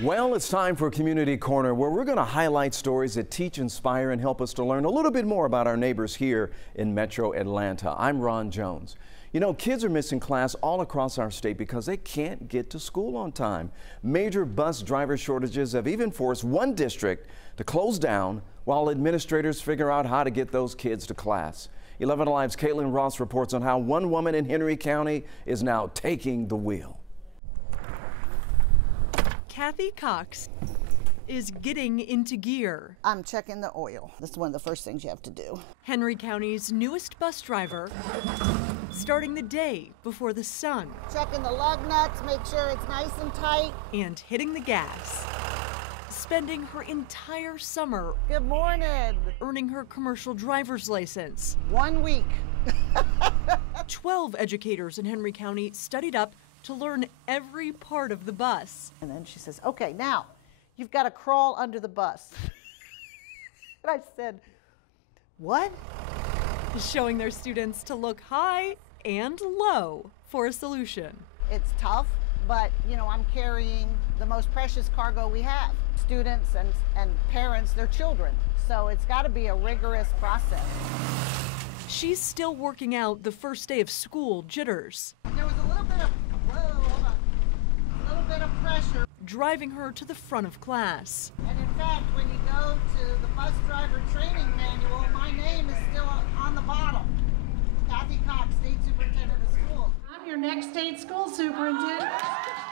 Well, it's time for Community Corner, where we're going to highlight stories that teach, inspire, and help us to learn a little bit more about our neighbors here in Metro Atlanta. I'm Ron Jones. You know, kids are missing class all across our state because they can't get to school on time. Major bus driver shortages have even forced one district to close down while administrators figure out how to get those kids to class. 11 Alive's Caitlin Ross reports on how one woman in Henry County is now taking the wheel. Kathy Cox is getting into gear. I'm checking the oil. That's one of the first things you have to do. Henry County's newest bus driver, starting the day before the sun. Checking the lug nuts, make sure it's nice and tight. And hitting the gas. Spending her entire summer. Good morning. Earning her commercial driver's license. 1 week. 12 educators in Henry County studied up to learn every part of the bus. And then she says, okay, now you've got to crawl under the bus. And I said, what? Showing their students to look high and low for a solution. It's tough, but you know, I'm carrying the most precious cargo we have. Students and parents, their children. So it's got to be a rigorous process. She's still working out the first day of school jitters. There was a little bit of, a little bit of pressure. Driving her to the front of class. And in fact, when you go to the bus driver training manual, my name is still on the bottom. Kathy Cox, State Superintendent of Schools. I'm your next state school superintendent.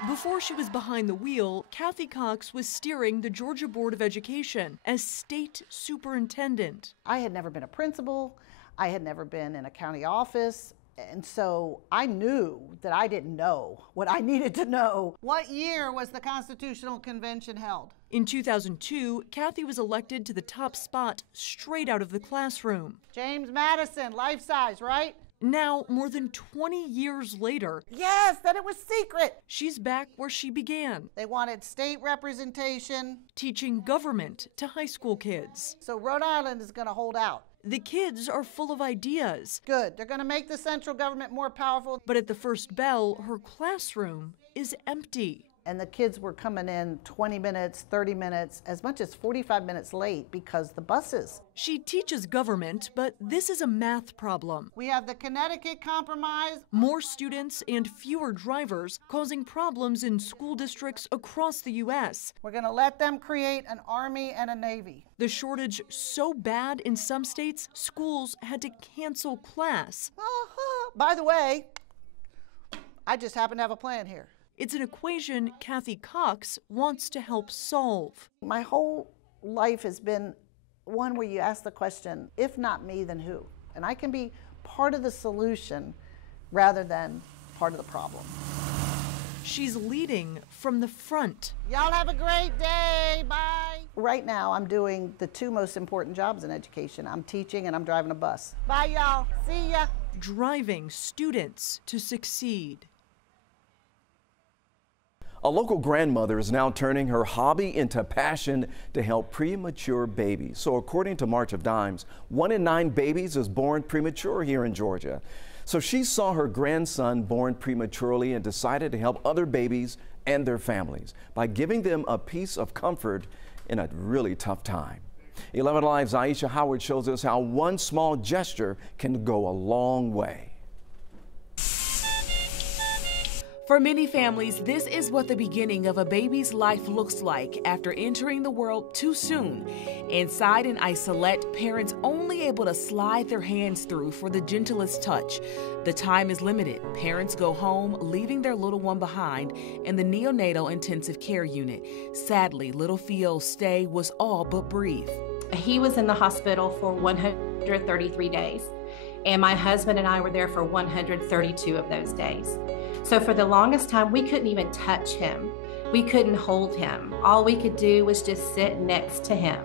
Before she was behind the wheel, Kathy Cox was steering the Georgia Board of Education as state superintendent. I had never been a principal. I had never been in a county office. And so I knew that I didn't know what I needed to know. What year was the Constitutional Convention held? In 2002, Kathy was elected to the top spot straight out of the classroom. James Madison, life size, right? Now, more than 20 years later, yes, that it was secret. She's back where she began. They wanted state representation. Teaching government to high school kids. So Rhode Island is going to hold out. The kids are full of ideas. Good. They're going to make the central government more powerful. But at the first bell, her classroom is empty. And the kids were coming in 20 minutes, 30 minutes, as much as 45 minutes late because the buses. She teaches government, but this is a math problem. We have the Connecticut Compromise. More students and fewer drivers causing problems in school districts across the U.S. We're going to let them create an Army and a Navy. The shortage so bad in some states, schools had to cancel class. By the way, I just happen to have a plan here. It's an equation Kathy Cox wants to help solve. My whole life has been one where you ask the question, if not me, then who? And I can be part of the solution rather than part of the problem. She's leading from the front. Y'all have a great day. Bye. Right now, I'm doing the two most important jobs in education. I'm teaching and I'm driving a bus. Bye, y'all. See ya. Driving students to succeed. A local grandmother is now turning her hobby into passion to help premature babies. So according to March of Dimes, 1 in 9 babies is born premature here in Georgia. So she saw her grandson born prematurely and decided to help other babies and their families by giving them a piece of comfort in a really tough time. 11 Alive's Aisha Howard shows us how one small gesture can go a long way. For many families, this is what the beginning of a baby's life looks like after entering the world too soon. Inside an isolette, parents only able to slide their hands through for the gentlest touch. The time is limited. Parents go home, leaving their little one behind in the neonatal intensive care unit. Sadly, little Theo's stay was all but brief. He was in the hospital for 133 days, and my husband and I were there for 132 of those days. So for the longest time, we couldn't even touch him. We couldn't hold him. All we could do was just sit next to him.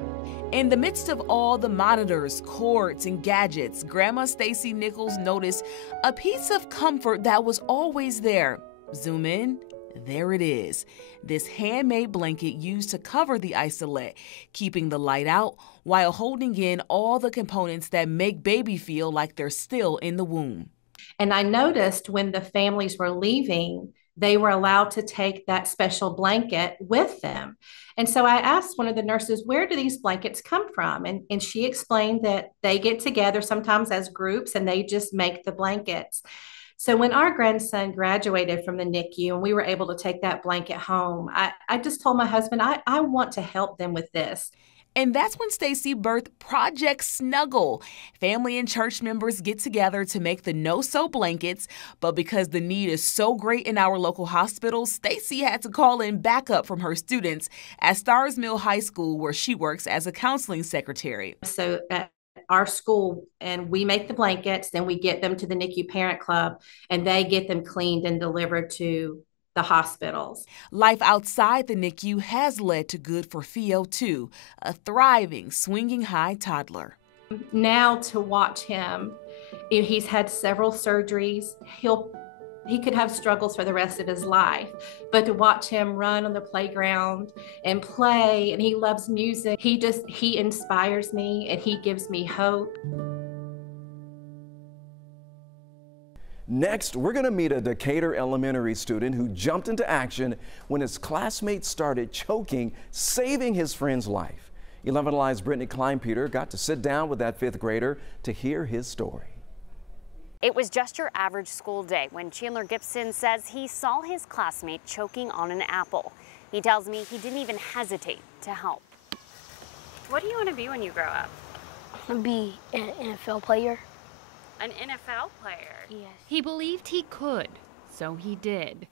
In the midst of all the monitors, cords, and gadgets, Grandma Stacy Nichols noticed a piece of comfort that was always there. Zoom in. There it is. This handmade blanket used to cover the isolette, keeping the light out while holding in all the components that make baby feel like they're still in the womb. And I noticed when the families were leaving they were allowed to take that special blanket with them. And so I asked one of the nurses, where do these blankets come from? And she explained that they get together sometimes as groups and they just make the blankets. So when our grandson graduated from the NICU and we were able to take that blanket home, I just told my husband, I want to help them with this. And that's when Stacy birthed Project Snuggle. Family and church members get together to make the no-sew blankets, but because the need is so great in our local hospitals, Stacy had to call in backup from her students at Stars Mill High School, where she works as a counseling secretary. So at our school, and we make the blankets, then we get them to the NICU Parent Club, and they get them cleaned and delivered to the hospitals. Life outside the NICU has led to good for Theo, too, a thriving, swinging high toddler. Now to watch him, he's had several surgeries. He could have struggles for the rest of his life, but to watch him run on the playground and play, and he loves music, he inspires me and he gives me hope. Next, we're going to meet a Decatur Elementary student who jumped into action when his classmate started choking, saving his friend's life. 11 Alive's Brittany Kleinpeter got to sit down with that fifth grader to hear his story. It was just your average school day when Chandler Gibson says he saw his classmate choking on an apple. He tells me he didn't even hesitate to help. What do you want to be when you grow up? I want to be an NFL player. An NFL player? Yes. He believed he could, so he did.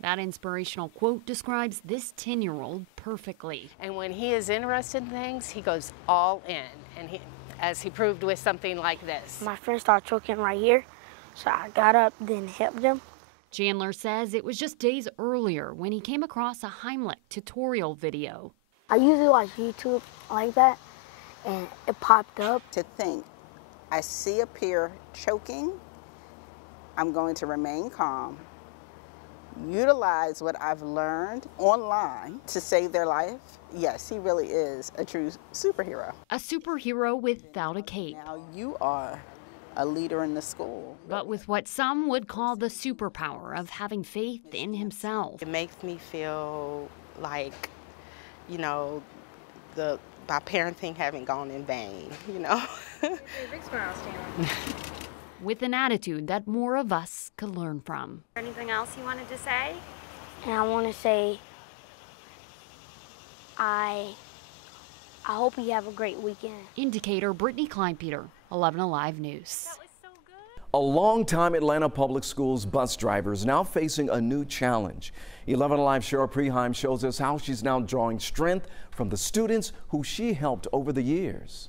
That inspirational quote describes this 10-year-old perfectly. And when he is interested in things, he goes all in, and as he proved with something like this. My friend started choking right here, so I got up, then helped him. Chandler says it was just days earlier when he came across a Heimlich tutorial video. I usually watch YouTube like that, and it popped up. To think, I see a peer choking, I'm going to remain calm, utilize what I've learned online to save their life. Yes, he really is a true superhero. A superhero without a cape. Now you are a leader in the school. But with what some would call the superpower of having faith in himself. It makes me feel like, you know, my parenting haven't gone in vain, you know. Big smile, Stanley. With an attitude that more of us could learn from. Anything else you wanted to say? And I want to say, I hope you have a great weekend. Indicator Brittany Kleinpeter, 11 Alive News. A longtime Atlanta Public Schools bus driver is now facing a new challenge. 11 Alive Cheryl Preheim shows us how she's now drawing strength from the students who she helped over the years.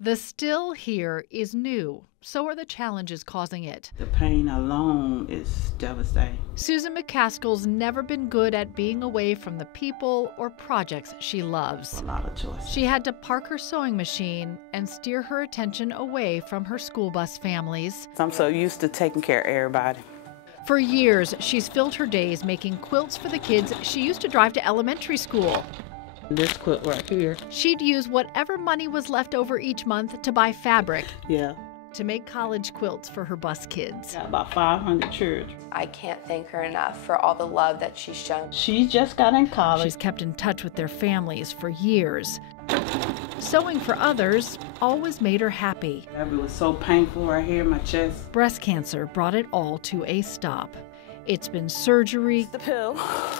The still here is new, so are the challenges causing it. The pain alone is devastating. Susan McCaskill's never been good at being away from the people or projects she loves. A lot of choices. She had to park her sewing machine and steer her attention away from her school bus families. I'm so used to taking care of everybody. For years, she's filled her days making quilts for the kids she used to drive to elementary school. This quilt right here. She'd use whatever money was left over each month to buy fabric. Yeah. To make college quilts for her bus kids. Got about 500 children. I can't thank her enough for all the love that she's shown. She just got in college. She's kept in touch with their families for years. Sewing for others always made her happy. It was so painful right here in my chest. Breast cancer brought it all to a stop. It's been surgery, the pill,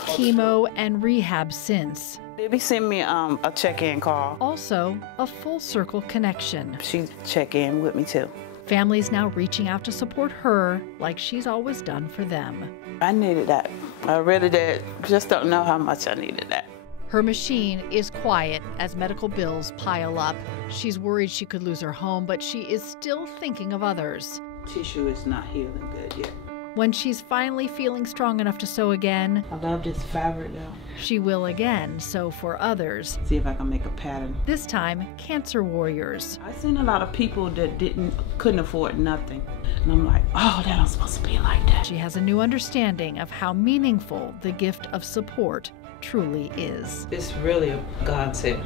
chemo, and rehab since. Baby sent me a check-in call. Also, a full circle connection. She checked in with me too. Families now reaching out to support her like she's always done for them. I needed that. I really did. Just don't know how much I needed that. Her machine is quiet as medical bills pile up. She's worried she could lose her home, but she is still thinking of others. Tissue is not healing good yet. When she's finally feeling strong enough to sew again, I love this fabric though. She will again sew for others. See if I can make a pattern. This time, cancer warriors. I've seen a lot of people that couldn't afford nothing. And I'm like, oh, that I'm supposed to be like that. She has a new understanding of how meaningful the gift of support truly is. It's really a godsend.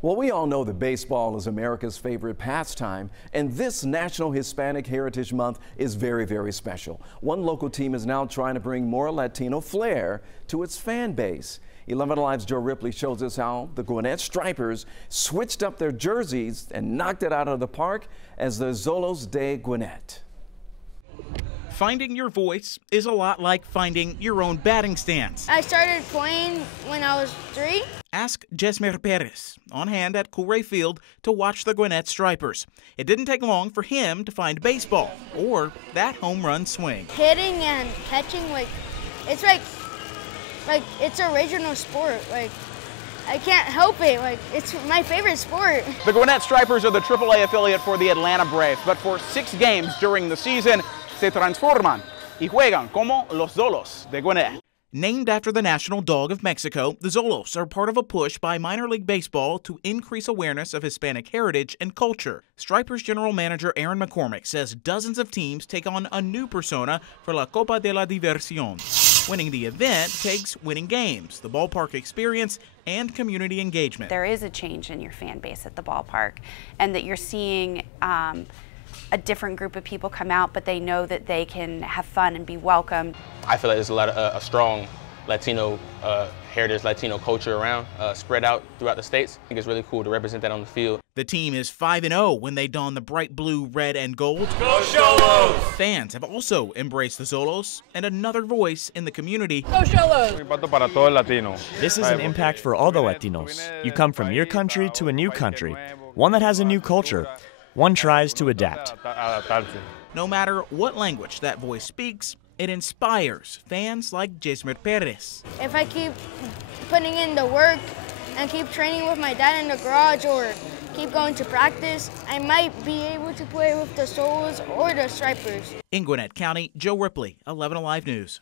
Well, we all know that baseball is America's favorite pastime, and this National Hispanic Heritage Month is very, very special. One local team is now trying to bring more Latino flair to its fan base. 11 Alive's Joe Ripley shows us how the Gwinnett Stripers switched up their jerseys and knocked it out of the park as the Zolos de Gwinnett. Finding your voice is a lot like finding your own batting stance. I started playing when I was 3. Ask Jesmer Perez, on hand at Coolray Field to watch the Gwinnett Stripers. It didn't take long for him to find baseball or that home run swing. Hitting and catching, it's it's original sport. I can't help it. It's my favorite sport. The Gwinnett Stripers are the AAA affiliate for the Atlanta Braves, but for 6 games during the season, se transforman y juegan como los Zolos de Gwinnett. Named after the national dog of Mexico, the Zolos are part of a push by minor league baseball to increase awareness of Hispanic heritage and culture. Stripers general manager Aaron McCormick says dozens of teams take on a new persona for La Copa de la Diversión. Winning the event takes winning games, the ballpark experience, and community engagement. There is a change in your fan base at the ballpark, and that you're seeing a different group of people come out, but they know that they can have fun and be welcome. I feel like there's a lot of a strong Latino heritage, Latino culture around, spread out throughout the states. I think it's really cool to represent that on the field. The team is 5-0 when they don the bright blue, red, and gold. Go Xolos! Fans have also embraced the Zolos and another voice in the community. Go Xolos! This is an impact for all the Latinos. You come from your country to a new country, one that has a new culture. One tries to adapt. No matter what language that voice speaks, it inspires fans like Jesmer Perez. If I keep putting in the work and keep training with my dad in the garage or keep going to practice, I might be able to play with the Zolos or the Stripers. In Gwinnett County, Joe Ripley, 11 Alive News.